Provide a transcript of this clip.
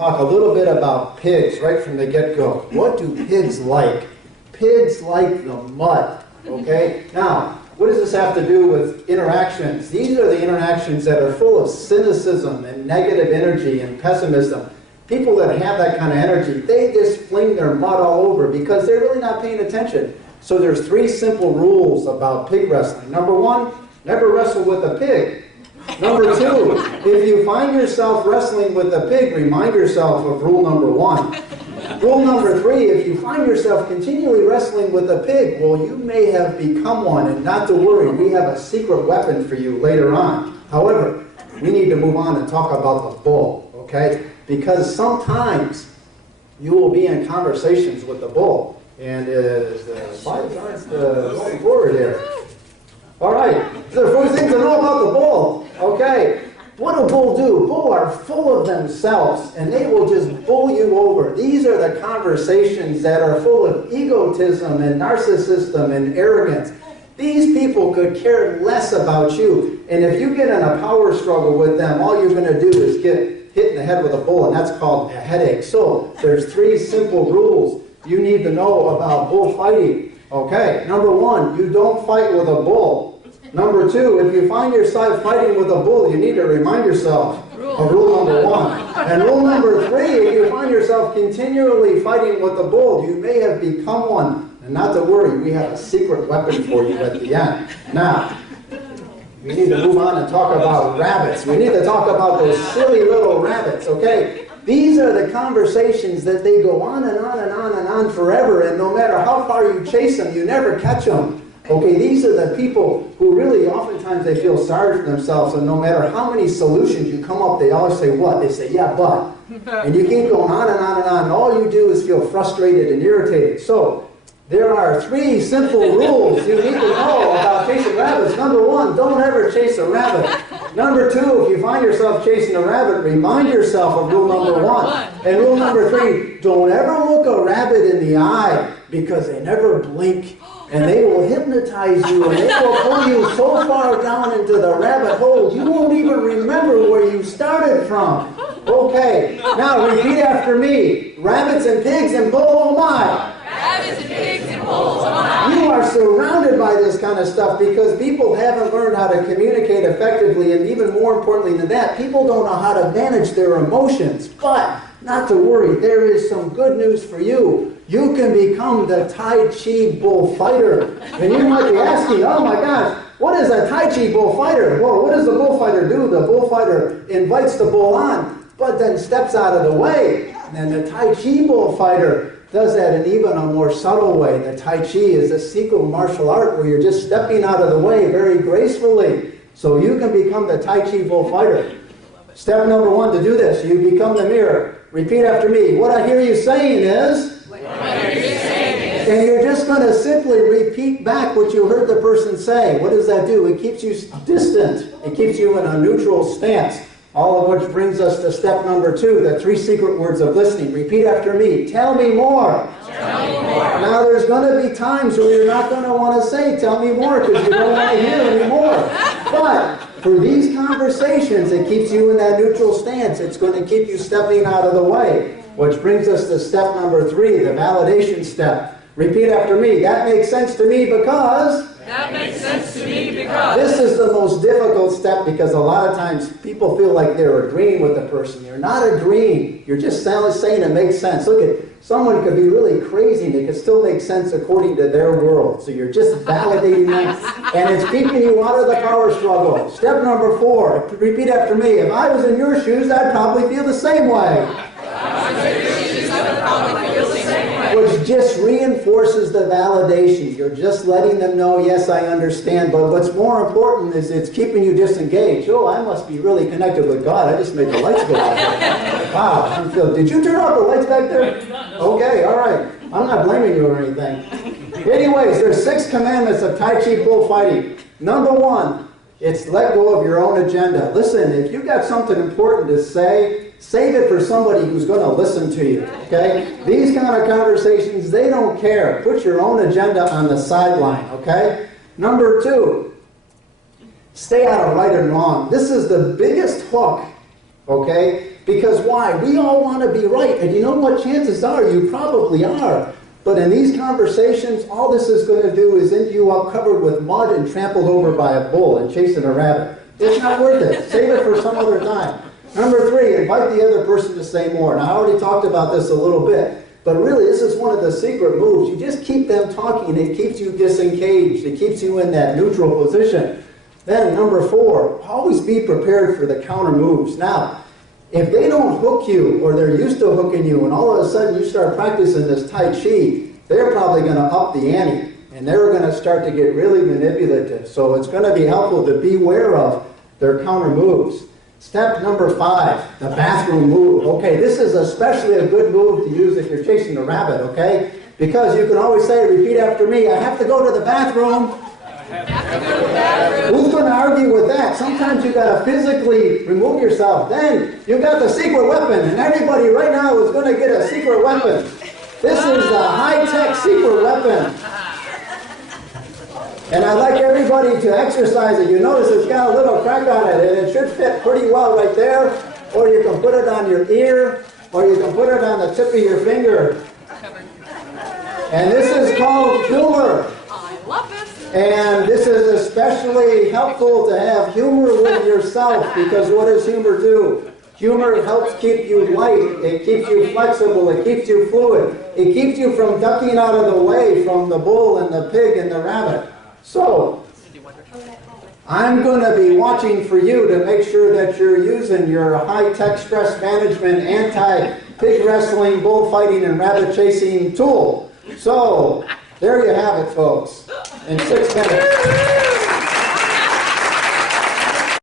Talk a little bit about pigs right from the get-go. What do pigs like? Pigs like the mud, okay? Now, what does this have to do with interactions? These are the interactions that are full of cynicism and negative energy and pessimism. People that have that kind of energy, they just fling their mud all over because they're really not paying attention. So there's 3 simple rules about pig wrestling. Number 1, never wrestle with a pig. Number 2, if you find yourself wrestling with a pig, remind yourself of rule number 1. Rule number 3, if you find yourself continually wrestling with a pig, well, you may have become one, and not to worry, we have a secret weapon for you later on. However, we need to move on and talk about the bull, okay? Because sometimes you will be in conversations with the bull, and the slides aren't going forward here. All right, there are 4 things to know about the bull. Okay, what do bull do? Bull are full of themselves, and they will just bull you over. These are the conversations that are full of egotism and narcissism and arrogance. These people could care less about you, and if you get in a power struggle with them, all you're going to do is get hit in the head with a bull, and that's called a headache. So there's 3 simple rules you need to know about bullfighting. Okay, number 1, you don't fight with a bull. Number 2, if you find yourself fighting with a bull, you need to remind yourself of rule number 1. And rule number 3, if you find yourself continually fighting with a bull, you may have become one. And not to worry, we have a secret weapon for you at the end. Now, we need to move on and talk about rabbits. We need to talk about those silly little rabbits, okay? These are the conversations that they go on and on and on and on forever, and no matter how far you chase them, you never catch them. Okay, these are the people who really oftentimes they feel sorry for themselves, and no matter how many solutions you come up, they always say what? They say, yeah, but. And you keep going on and on and on, and all you do is feel frustrated and irritated. So, there are 3 simple rules you need to know about chasing rabbits. Number 1, don't ever chase a rabbit. Number 2, if you find yourself chasing a rabbit, remind yourself of rule number 1. And rule number 3, don't ever look a rabbit in the eye because they never blink. And they will hypnotize you, and they will pull you so far down into the rabbit hole, you won't even remember where you started from. Okay, now repeat after me. Rabbits and pigs and bull, oh my. Rabbits and pigs and bulls, oh my. You are surrounded by this kind of stuff because people haven't learned how to communicate effectively, and even more importantly than that, people don't know how to manage their emotions. But not to worry, there is some good news for you. You can become the Tai Chi Bullfighter. And you might be asking, oh my gosh, what is a Tai Chi Bullfighter? Well, what does the bullfighter do? The bullfighter invites the bull on, but then steps out of the way. And the Tai Chi Bullfighter does that in even a more subtle way. The Tai Chi is a secret martial art where you're just stepping out of the way very gracefully. So you can become the Tai Chi Bullfighter. Step number 1 to do this, you become the mirror. Repeat after me. What I hear you saying is... And you're just going to simply repeat back what you heard the person say. What does that do? It keeps you distant. It keeps you in a neutral stance. All of which brings us to step number 2, the 3 secret words of listening. Repeat after me. Tell me more. Tell me more. Now there's going to be times where you're not going to want to say, tell me more, because you don't want to hear anymore. But for these conversations, it keeps you in that neutral stance. It's going to keep you stepping out of the way. Which brings us to step number 3, the validation step. Repeat after me. That makes sense to me because... That makes sense to me because... This is the most difficult step because a lot of times people feel like they're agreeing with the person. You're not agreeing. You're just saying it makes sense. Look at, someone could be really crazy and it could still make sense according to their world. So you're just validating them and it's keeping you out of the power struggle. Step number 4. Repeat after me. If I was in your shoes, I'd probably feel the same way. Which just reinforces the validation. You're just letting them know, yes, I understand. But what's more important is it's keeping you disengaged. Oh, I must be really connected with God. I just made the lights go off. Wow. Did you turn off the lights back there? Okay, all right. I'm not blaming you or anything. Anyways, there's 6 commandments of Tai Chi bullfighting. Number 1, it's let go of your own agenda. Listen, if you've got something important to say, save it for somebody who's going to listen to you, okay? These kind of conversations, they don't care. Put your own agenda on the sideline, okay? Number 2, stay out of right and wrong. This is the biggest hook, okay? Because why? We all want to be right. And you know what? Chances are you probably are. But in these conversations, all this is going to do is end you up covered with mud and trampled over by a bull and chasing a rabbit. It's not worth it. Save it for some other time. Number 3, invite the other person to say more. Now, I already talked about this a little bit. But really, this is one of the secret moves. You just keep them talking. It keeps you disengaged. It keeps you in that neutral position. Then, number 4, always be prepared for the counter moves. Now, if they don't hook you, or they're used to hooking you, and all of a sudden you start practicing this Tai Chi, they're probably going to up the ante, and they're going to start to get really manipulative. So it's going to be helpful to be aware of their counter moves. Step number 5, the bathroom move. Okay, this is especially a good move to use if you're chasing a rabbit, okay? Because you can always say, repeat after me, I have to go to the bathroom. Who's going to argue with that? Sometimes you got to physically remove yourself. Then you got the secret weapon, and everybody right now is going to get a secret weapon. This is a high-tech secret weapon. And I'd like everybody to exercise it. You notice it's got a little crack on it, and it should fit pretty well right there. Or you can put it on your ear, or you can put it on the tip of your finger. And this is called humor. I love this. And this is especially helpful to have humor with yourself, because what does humor do? Humor helps keep you light, it keeps you flexible, it keeps you fluid. It keeps you from ducking out of the way from the bull and the pig and the rabbit. So, I'm going to be watching for you to make sure that you're using your high-tech stress management, anti-pig wrestling, bullfighting, and rabbit chasing tool. So, there you have it, folks, in 6 minutes.